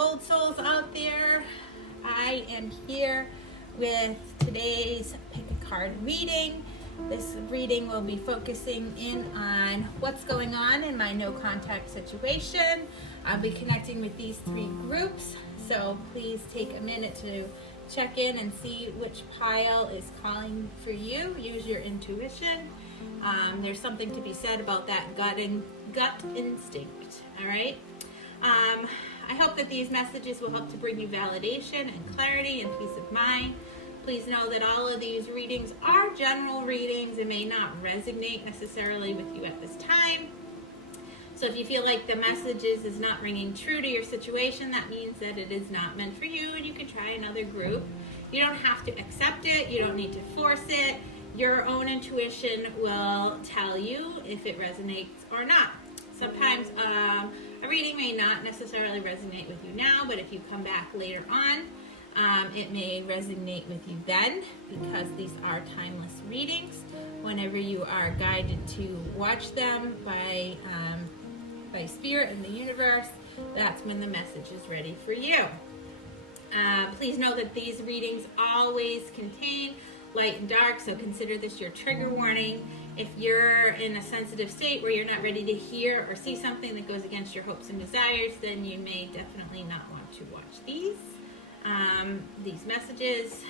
old souls out there. I am here with today's pick a card reading. This reading will be focusing in on what's going on in my no contact situation. I'll be connecting with these three groups, so please take a minute to check in and see which pile is calling for you. Use your intuition. There's something to be said about that gut instinct, all right? I hope that these messages will help to bring you validation and clarity and peace of mind. Please know that all of these readings are general readings and may not resonate necessarily with you at this time. So if you feel like the messages is not ringing true to your situation, that means that it is not meant for you and you can try another group. You don't have to accept it. You don't need to force it. Your own intuition will tell you if it resonates or not. Sometimes a reading may not necessarily resonate with you now, but if you come back later on, it may resonate with you then, because these are timeless readings. Whenever you are guided to watch them by spirit in the universe, that's when the message is ready for you. Please know that these readings always contain light and dark, so consider this your trigger warning. If you're in a sensitive state where you're not ready to hear or see something that goes against your hopes and desires, then you may definitely not want to watch these messages.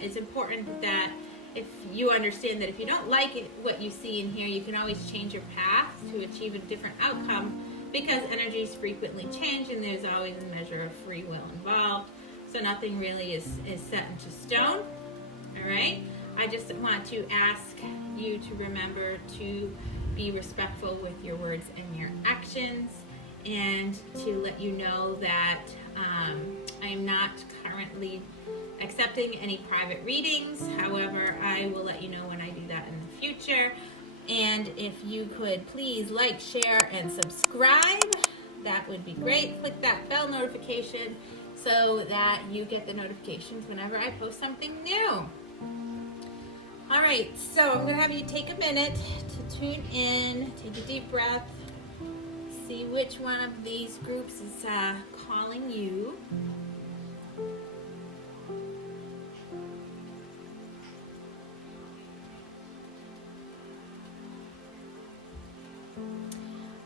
It's important that if you understand that if you don't like it, what you see in here, you can always change your path to achieve a different outcome, because energies frequently change and there's always a measure of free will involved. So nothing really is set into stone. All right? I just want to ask you to remember to be respectful with your words and your actions, and to let you know that I am not currently accepting any private readings. However, I will let you know when I do that in the future. And if you could please like, share, and subscribe, that would be great. Click that bell notification so that you get the notifications whenever I post something new. All right, so I'm going to have you take a minute to tune in, take a deep breath, see which one of these groups is calling you.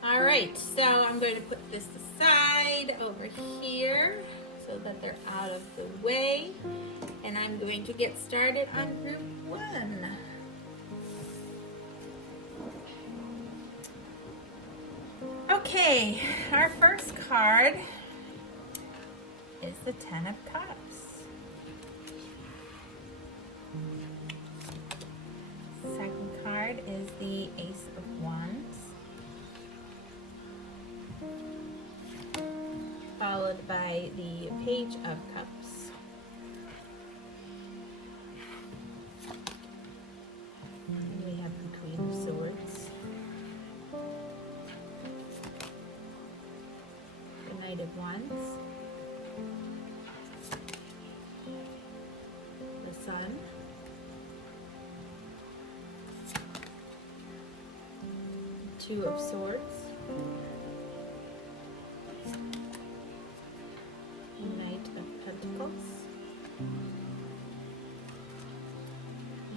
All right, so I'm going to put this aside over here so that they're out of the way. And I'm going to get started on group 1. Okay, our first card is the 10 of Cups. Second card is the Ace of Wands, followed by the Page of Cups. And we have the Queen of Swords, the Knight of Wands, the Sun, the Two of Swords, Knight of Pentacles,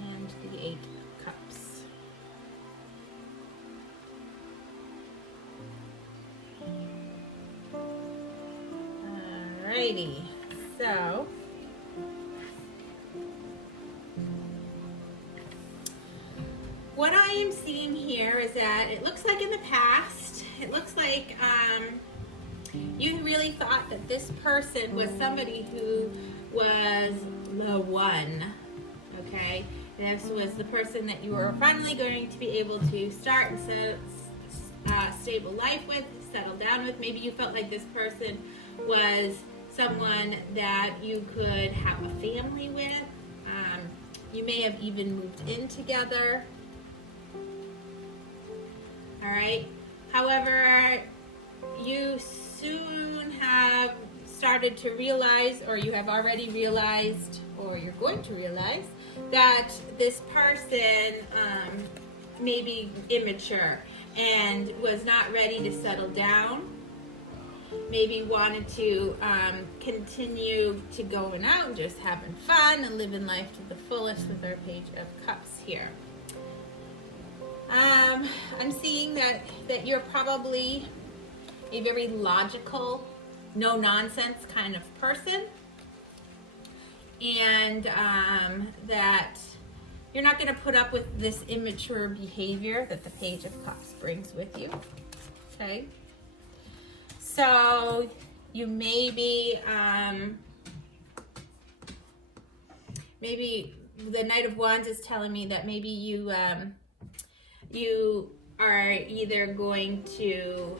and the 8 of Cups. Alrighty, so what I am seeing here is that it looks like in the past, it looks like you really thought that this person was somebody who was the one, okay? This was the person that you were finally going to be able to start a stable life with, settle down with. Maybe you felt like this person was someone that you could have a family with. You may have even moved in together. All right. However, you soon have started to realize, or you have already realized, or you're going to realize, that this person may be immature and was not ready to settle down. maybe wanted to continue to going out and just having fun and living life to the fullest with our Page of Cups here. I'm seeing that you're probably a very logical, no nonsense kind of person, and that you're not going to put up with this immature behavior that the Page of Cups brings with you. Okay, so you maybe the Knight of Wands is telling me that maybe you are either going to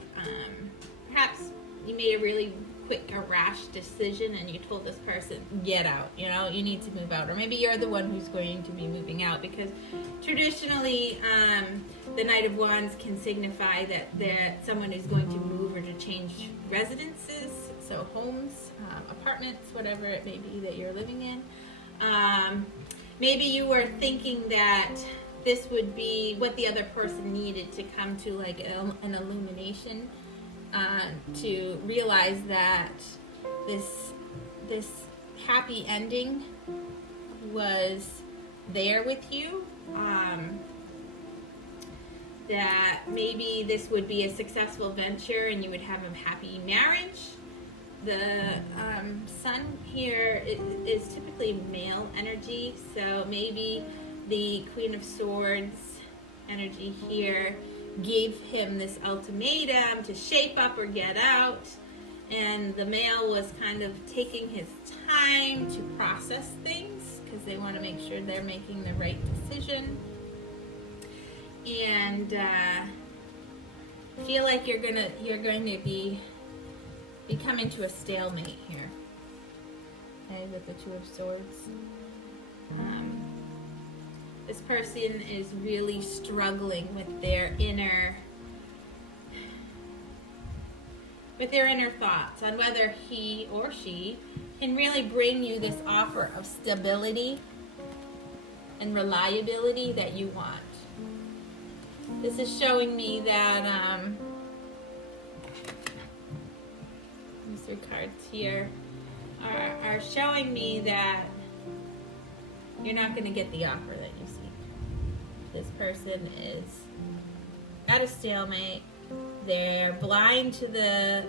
perhaps you made a really quick or rash decision and you told this person, get out, you need to move out. Or maybe you're the one who's going to be moving out, because traditionally the Knight of Wands can signify that someone is going to move or to change residences, so homes, apartments, whatever it may be that you're living in. Maybe you were thinking that this would be what the other person needed to come to like an illumination, to realize that this happy ending was there with you, that maybe this would be a successful venture and you would have a happy marriage. The Sun here is typically male energy, so maybe the Queen of Swords energy here gave him this ultimatum to shape up or get out, and the male was kind of taking his time to process things because they want to make sure they're making the right decision, and feel like you're going to be coming to a stalemate here. Okay, with the Two of Swords. This person is really struggling with their inner thoughts on whether he or she can really bring you this offer of stability and reliability that you want. This is showing me that these three cards here are showing me that you're not going to get the offer that you seek. This person is at a stalemate. They're blind to the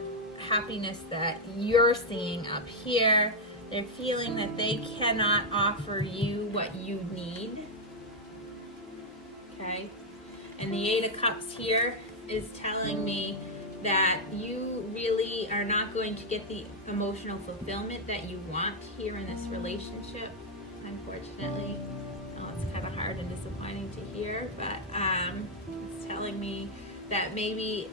happiness that you're seeing up here. They're feeling that they cannot offer you what you need. Okay? And the Eight of Cups here is telling me that you really are not going to get the emotional fulfillment that you want here in this relationship, unfortunately. Oh, it's kind of hard and disappointing to hear, but it's telling me that maybe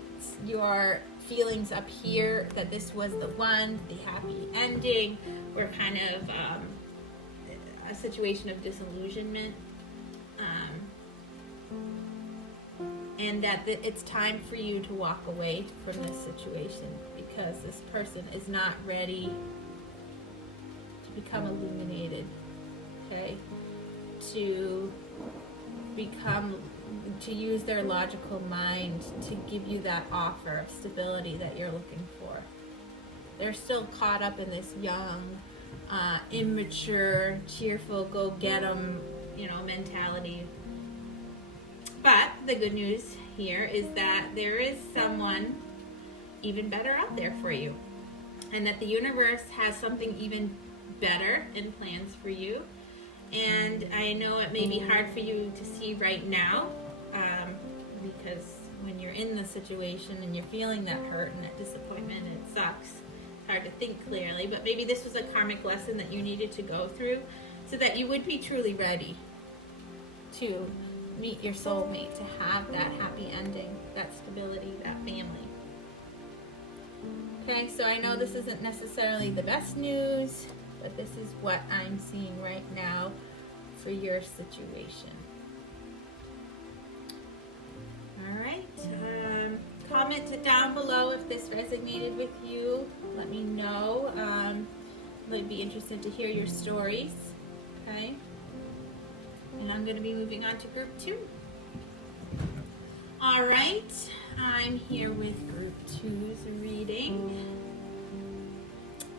your feelings up here, that this was the one, the happy ending, were kind of a situation of disillusionment, and that it's time for you to walk away from this situation because this person is not ready to become illuminated, okay? To use their logical mind to give you that offer of stability that you're looking for. They're still caught up in this young, immature, cheerful, go get 'em, mentality. But the good news here is that there is someone even better out there for you, and that the universe has something even better in plans for you. And I know it may be hard for you to see right now, because when you're in the situation and you're feeling that hurt and that disappointment, it sucks. It's hard to think clearly, but maybe this was a karmic lesson that you needed to go through so that you would be truly ready to meet your soulmate, to have that happy ending, that stability, that family. Okay, so I know this isn't necessarily the best news, but this is what I'm seeing right now for your situation. All right, comment down below if this resonated with you. Let me know. I'd be interested to hear your stories. Okay, and I'm going to be moving on to group 2. All right. I'm here with Group 2's reading.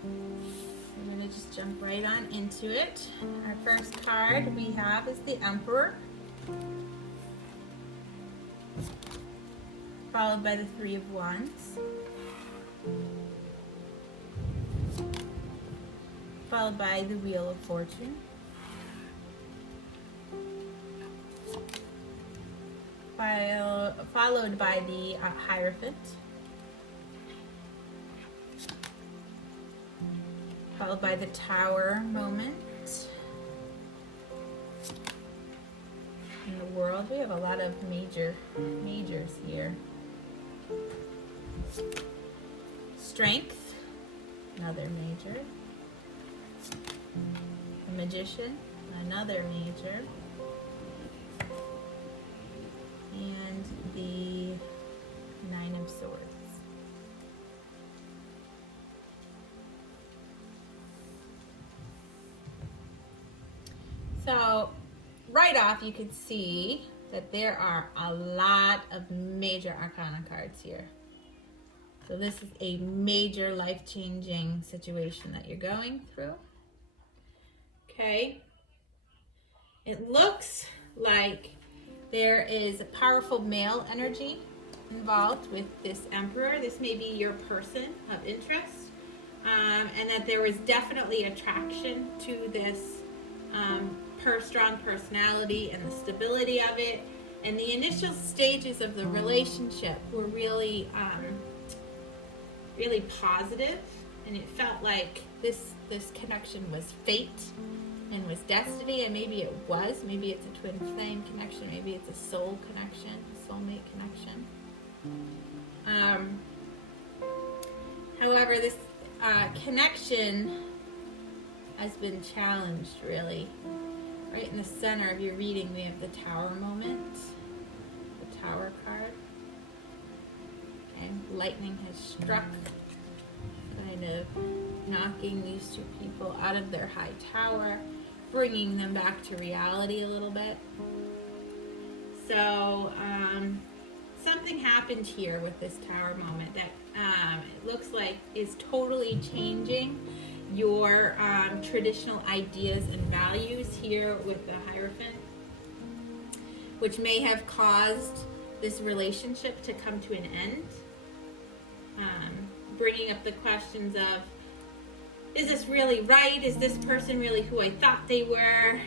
I'm going to just jump right on into it. Our first card we have is the Emperor, followed by the Three of Wands, followed by the Wheel of Fortune, followed by the Hierophant, followed by the Tower moment. In the World, we have a lot of majors here. Strength, another major. The Magician, another major. And the Nine of Swords. So right off you can see that there are a lot of major arcana cards here. So this is a major life-changing situation that you're going through. Okay. It looks like there is a powerful male energy involved with this Emperor. This may be your person of interest. And that there was definitely attraction to this strong personality and the stability of it. And the initial stages of the relationship were really, really positive. And it felt like this connection was fate and was destiny, and maybe it was. Maybe it's a twin flame connection. Maybe it's a soul connection, a soulmate connection. However, this connection has been challenged, really. Right in the center of your reading, we have the Tower moment, the Tower card. Okay, lightning has struck, kind of knocking these two people out of their high tower, bringing them back to reality a little bit. So something happened here with this Tower moment that it looks like is totally changing your traditional ideas and values here with the Hierophant, which may have caused this relationship to come to an end, bringing up the questions of, is this really right? Is this person really who I thought they were?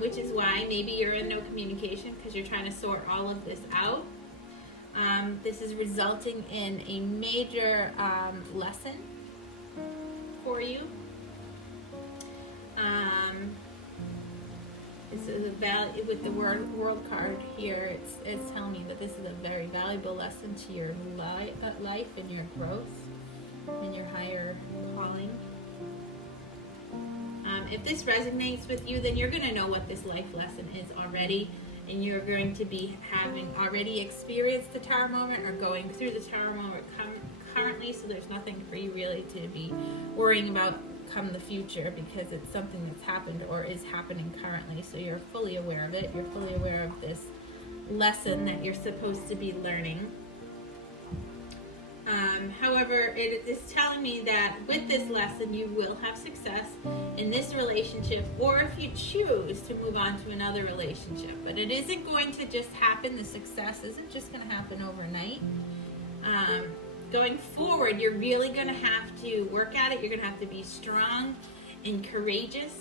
Which is why maybe you're in no communication, because you're trying to sort all of this out. This is resulting in a major lesson for you. With the world card here, it's telling me that this is a very valuable lesson to your life and your growth and your higher calling. If this resonates with you, then you're going to know what this life lesson is already, and you're going to be having already experienced the Tower moment or going through the Tower moment currently, so there's nothing for you really to be worrying about come the future, because it's something that's happened or is happening currently, so you're fully aware of it. You're fully aware of this lesson that you're supposed to be learning. However, it is telling me that with this lesson you will have success in this relationship, or if you choose to move on to another relationship. But it isn't going to just happen. The success isn't just going to happen overnight. Going forward, you're really going to have to work at it. You're going to have to be strong and courageous,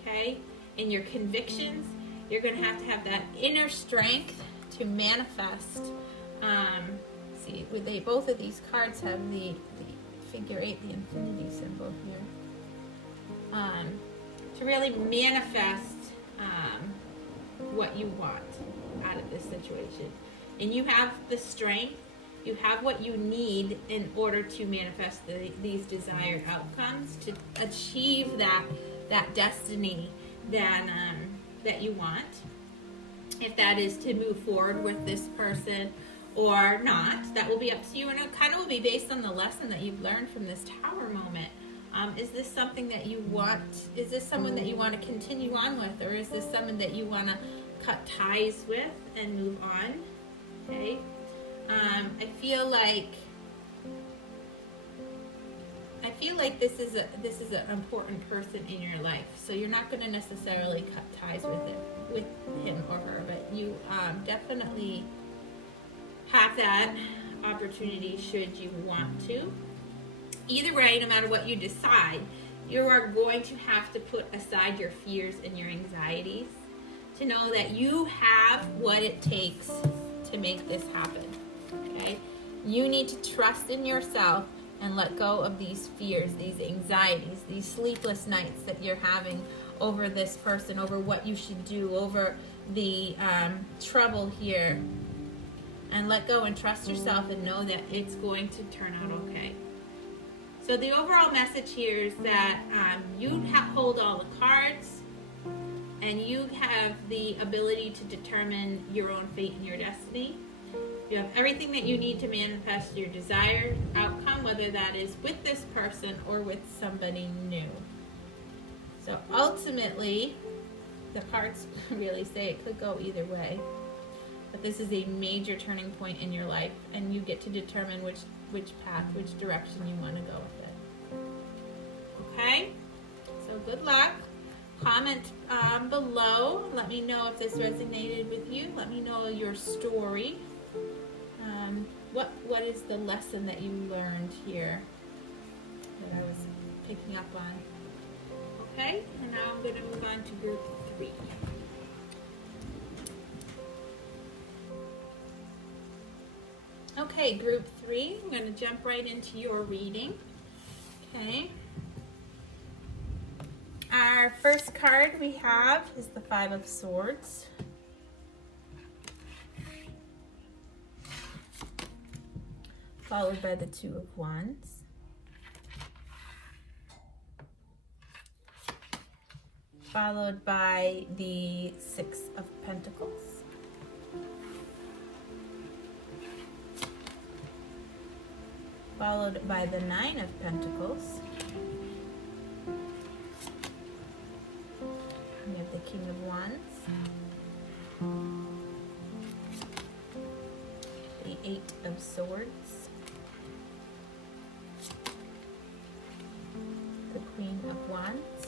okay, in your convictions. You're going to have that inner strength to manifest. See, both of these cards have the figure 8, the infinity symbol here. To really manifest what you want out of this situation. And you have the strength. You have what you need in order to manifest these desired outcomes, to achieve that destiny that you want. If that is to move forward with this person or not, that will be up to you, and it kind of will be based on the lesson that you've learned from this Tower moment. Is this something that you want? Is this someone that you want to continue on with, or is this someone that you want to cut ties with and move on? Okay. I feel like this is an important person in your life. So you're not going to necessarily cut ties with him or her, but you definitely have that opportunity should you want to. Either way, no matter what you decide, you are going to have to put aside your fears and your anxieties to know that you have what it takes to make this happen. Okay? You need to trust in yourself and let go of these fears, these anxieties, these sleepless nights that you're having over this person, over what you should do, over the trouble here. And let go and trust yourself and know that it's going to turn out okay. So the overall message here is that you hold all the cards and you have the ability to determine your own fate and your destiny. You have everything that you need to manifest your desired outcome, whether that is with this person or with somebody new. So ultimately, the cards really say it could go either way. But this is a major turning point in your life, and you get to determine which path, which direction you want to go with it. Okay? So good luck. Comment below. Let me know if this resonated with you. Let me know your story. What is the lesson that you learned here that I was picking up on? Okay? And now I'm going to move on to group 3. Okay, group 3, I'm going to jump right into your reading. Okay. Our first card we have is the 5 of Swords. Followed by the 2 of Wands. Followed by the 6 of Pentacles. Followed by the 9 of Pentacles. We have the King of Wands. The 8 of Swords. The Queen of Wands.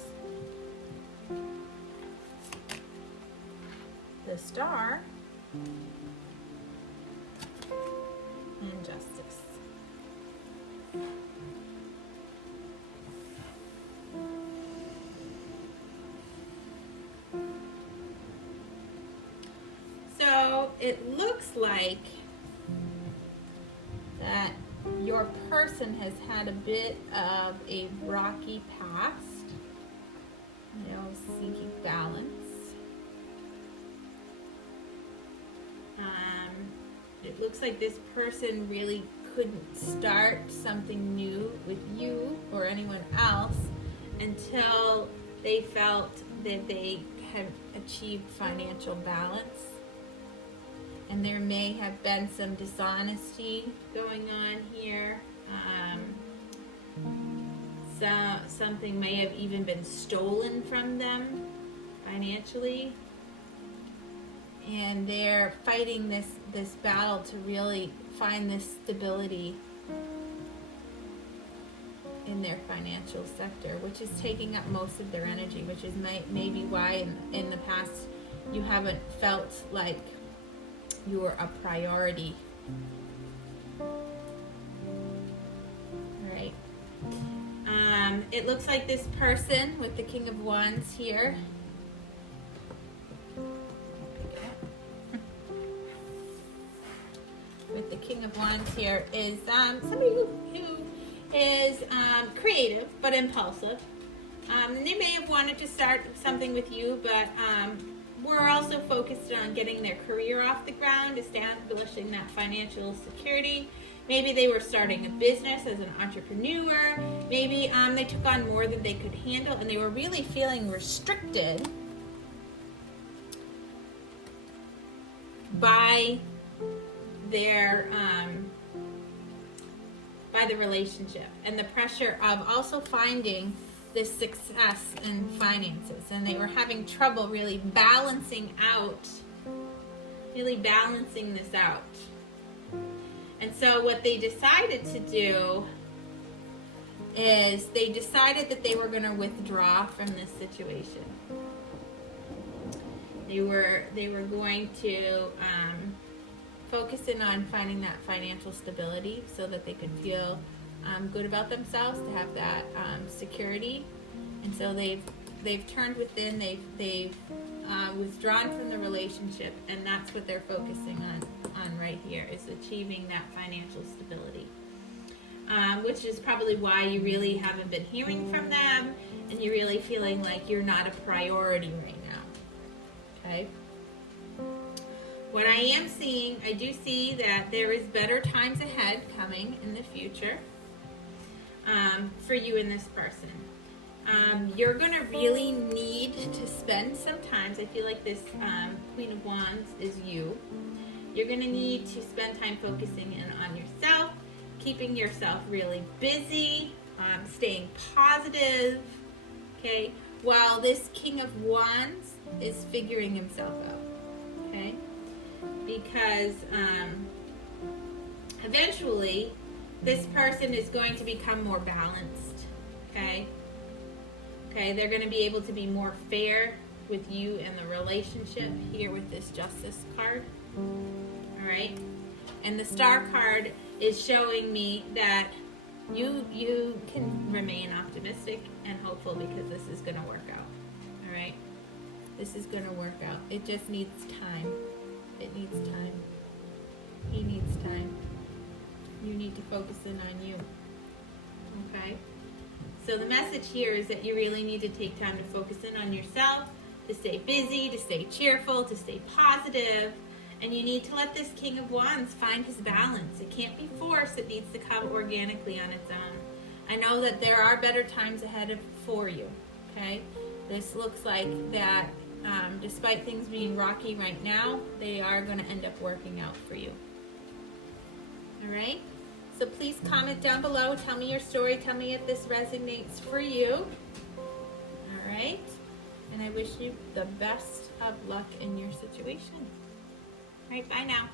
The Star. And Justice. So it looks like that your person has had a bit of a rocky past, seeking balance. It looks like this person really couldn't start something new with you or anyone else until they felt that they had achieved financial balance. And there may have been some dishonesty going on here. Something may have even been stolen from them financially. And they're fighting this battle to really find this stability in their financial sector, which is taking up most of their energy, which is maybe why in the past you haven't felt like you're a priority. Right. It looks like this person with the King of Wands here. With the King of Wands here is somebody who is creative but impulsive. They may have wanted to start something with you, but we're also focused on getting their career off the ground, establishing that financial security. Maybe they were starting a business as an entrepreneur. Maybe they took on more than they could handle, and they were really feeling restricted by their by the relationship and the pressure of also finding this success in finances, and they were having trouble really balancing this out. And so what they decided to do is they decided that they were going to withdraw from this situation. They were going to focus in on finding that financial stability so that they could feel good about themselves, to have that security. And so they've turned within. They've withdrawn from the relationship, and that's what they're focusing on right here, is achieving that financial stability. Which is probably why you really haven't been hearing from them, and you're really feeling like you're not a priority right now. Okay? What I am seeing, I do see that there is better times ahead coming in the future for you and this person. You're going to really need to spend some time. I feel like this Queen of Wands is you. You're going to need to spend time focusing in on yourself, keeping yourself really busy, staying positive, okay, while this King of Wands is figuring himself out, okay, because eventually this person is going to become more balanced, okay, they're going to be able to be more fair with you and the relationship here with this Justice card, all right, and the Star card is showing me that you can remain optimistic and hopeful, because this is going to work out, all right? This is going to work out. It just needs time. It needs time. He needs time. You need to focus in on you, okay? So the message here is that you really need to take time to focus in on yourself, to stay busy, to stay cheerful, to stay positive. And you need to let this King of Wands find his balance. It can't be forced. It needs to come organically on its own. I know that there are better times ahead for you, okay? This looks like that despite things being rocky right now, they are going to end up working out for you. All right? So please comment down below. Tell me your story. Tell me if this resonates for you. All right? And I wish you the best of luck in your situation. All right, bye now.